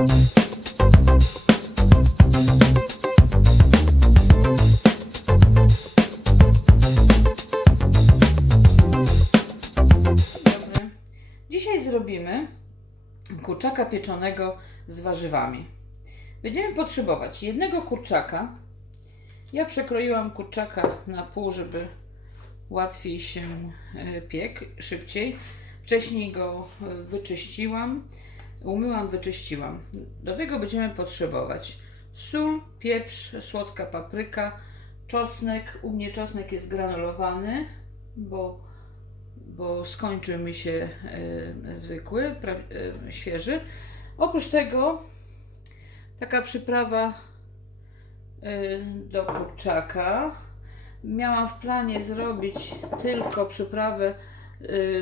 Dzisiaj zrobimy kurczaka pieczonego z warzywami. Będziemy potrzebować jednego kurczaka. Ja przekroiłam kurczaka na pół, żeby łatwiej się e, piekł, szybciej. Wcześniej go e, wyczyściłam, umyłam, wyczyściłam. Do tego będziemy potrzebować sól, pieprz, słodka papryka, czosnek. U mnie czosnek jest granulowany, bo bo skończył mi się e, zwykły, pra, e, świeży. Oprócz tego taka przyprawa e, do kurczaka. Miałam w planie zrobić tylko przyprawę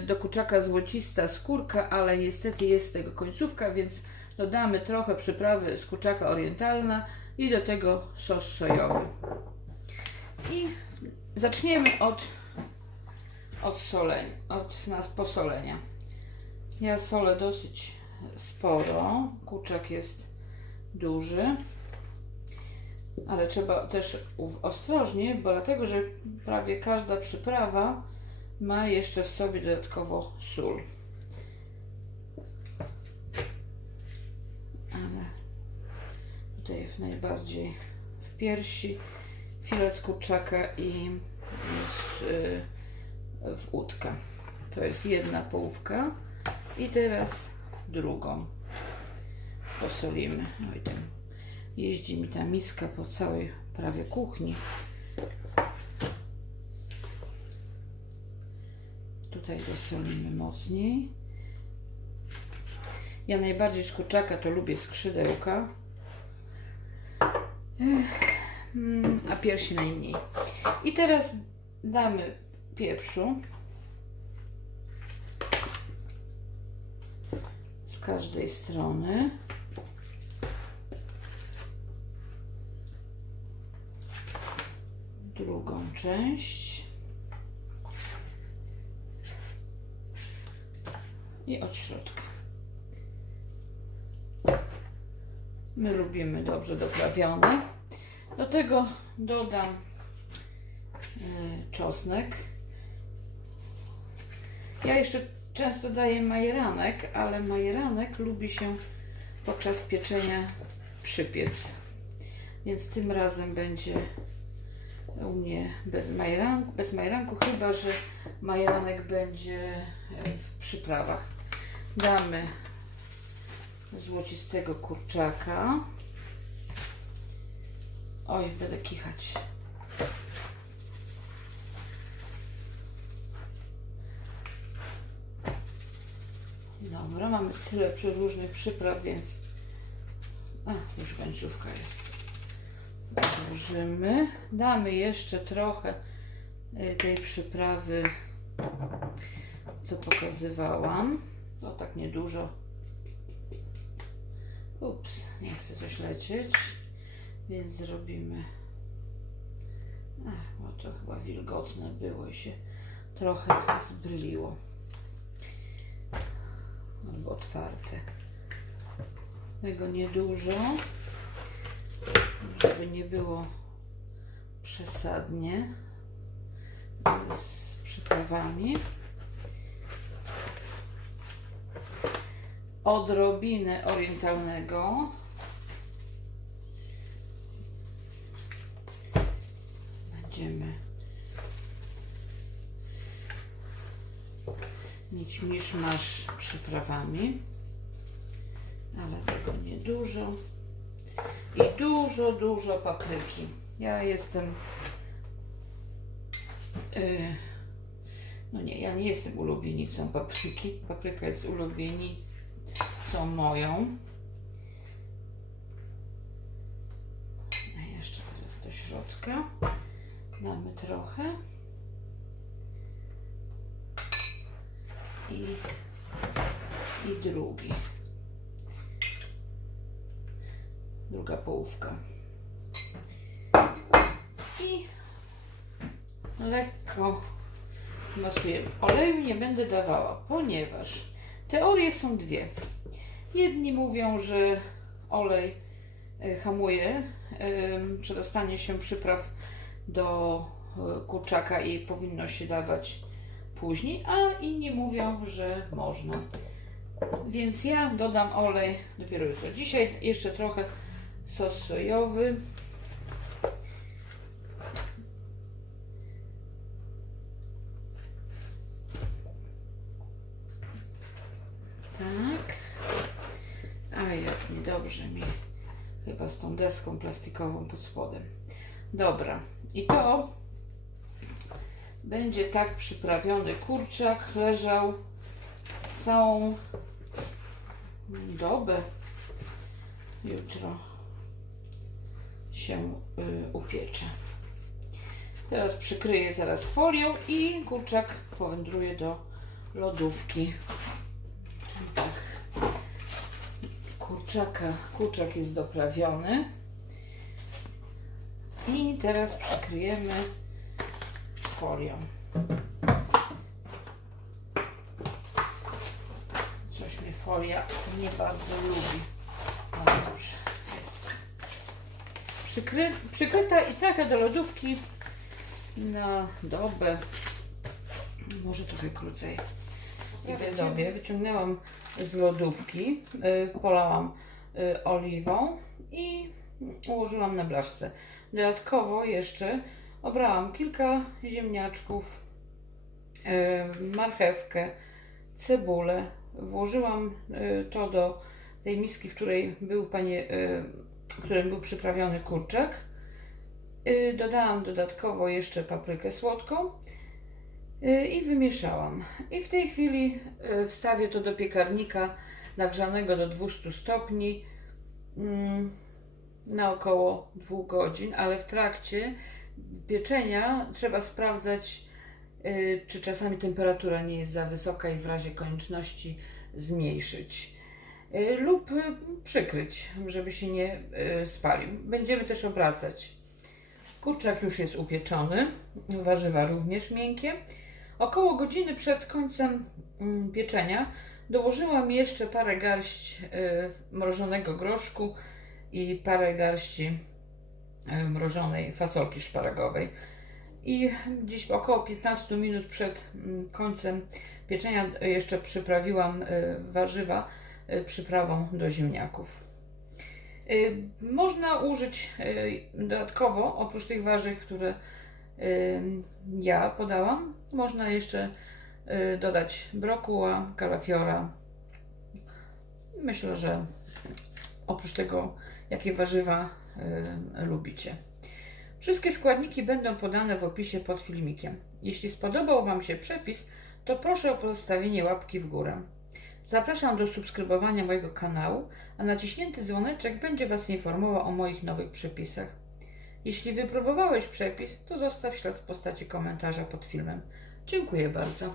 do kurczaka złocista skórka, ale niestety jest tego końcówka, więc dodamy trochę przyprawy z kurczaka orientalna i do tego sos sojowy. I zaczniemy od od od nas posolenia. Ja solę dosyć sporo. Kurczak jest duży. Ale trzeba też ostrożnie, bo dlatego, że prawie każda przyprawa ma jeszcze w sobie dodatkowo sól. Ale tutaj najbardziej w piersi filet kurczaka i y, w łódkę. To jest jedna połówka. I teraz drugą posolimy. No i ten jeździ mi ta miska po całej prawie kuchni. Tutaj dosolimy mocniej. Ja najbardziej z kurczaka to lubię skrzydełka. Mm, a piersi najmniej. I teraz damy pieprzu z każdej strony. Drugą część. I od środka. My lubimy dobrze doprawione. Do tego dodam y, czosnek. Ja jeszcze często daję majeranek, ale majeranek lubi się podczas pieczenia przypiec. Więc tym razem będzie u mnie bez majeranku, bez chyba że majeranek będzie w przyprawach. Damy złocistego kurczaka. Oj, będę kichać. Dobra, mamy tyle przeróżnych przypraw, więc a, już końcówka jest. Włożymy. Damy jeszcze trochę y, tej przyprawy, co pokazywałam. No tak niedużo. Ups, nie chcę coś lecieć, więc zrobimy. Ach, bo to chyba wilgotne było i się trochę zbryliło albo otwarte. Tego niedużo, żeby nie było przesadnie z przyprawami. Odrobinę orientalnego. Będziemy mieć miszmasz przyprawami, ale tego niedużo. I dużo, dużo papryki. Ja jestem. Yy, no nie, ja nie jestem ulubienicą papryki. Papryka jest ulubienicą moją. A jeszcze teraz do środka. Damy trochę. i, i drugi. Druga połówka. I lekko masujemy. Oleju nie będę dawała, ponieważ teorie są dwie. Jedni mówią, że olej y, hamuje przedostanie się przypraw do y, kurczaka i powinno się dawać później, a inni mówią, że można. Więc ja dodam olej dopiero jutro. Dzisiaj jeszcze trochę sos sojowy. Jak niedobrze mi. Chyba z tą deską plastikową pod spodem. Dobra. I to będzie tak przyprawiony kurczak. Leżał całą dobę. Jutro się y, upiecze. Teraz przykryję zaraz folią i kurczak powędruje do lodówki. Kurczaka, kurczak jest doprawiony. I teraz przykryjemy folią. Coś mnie folia nie bardzo lubi. No dobrze. Jest. Przykry, przykryta i trafia do lodówki na dobę. Może trochę krócej. I wyciągnęłam z lodówki, y, polałam y, oliwą i ułożyłam na blaszce. Dodatkowo jeszcze obrałam kilka ziemniaczków, y, marchewkę, cebulę. Włożyłam to do tej miski, w której był panie, w którym był przyprawiony kurczak. Dodałam dodatkowo jeszcze paprykę słodką i wymieszałam. I w tej chwili y, wstawię to do piekarnika nagrzanego do 200 stopni mm, na około 2 godzin, ale w trakcie pieczenia trzeba sprawdzać, y, czy czasami temperatura nie jest za wysoka i w razie konieczności zmniejszyć y, lub y, przykryć, żeby się nie y, spalił. Będziemy też obracać. Kurczak już jest upieczony, warzywa również miękkie. Około godziny przed końcem mm, pieczenia dołożyłam jeszcze parę garść y, mrożonego groszku i parę garści y, mrożonej fasolki szparagowej. I gdzieś około 15 minut przed mm, końcem pieczenia jeszcze przyprawiłam y, warzywa przyprawą do ziemniaków. Można użyć dodatkowo, oprócz tych warzyw, które ja podałam, można jeszcze y, dodać brokuła, kalafiora. Myślę, że oprócz tego, jakie warzywa y, lubicie. Wszystkie składniki będą podane w opisie pod filmikiem. Jeśli spodobał Wam się przepis, to proszę o pozostawienie łapki w górę. Zapraszam do subskrybowania mojego kanału, a naciśnięty dzwoneczek będzie Was informował o moich nowych przepisach. Jeśli wypróbowałeś przepis, to zostaw ślad w postaci komentarza pod filmem. Dziękuję bardzo.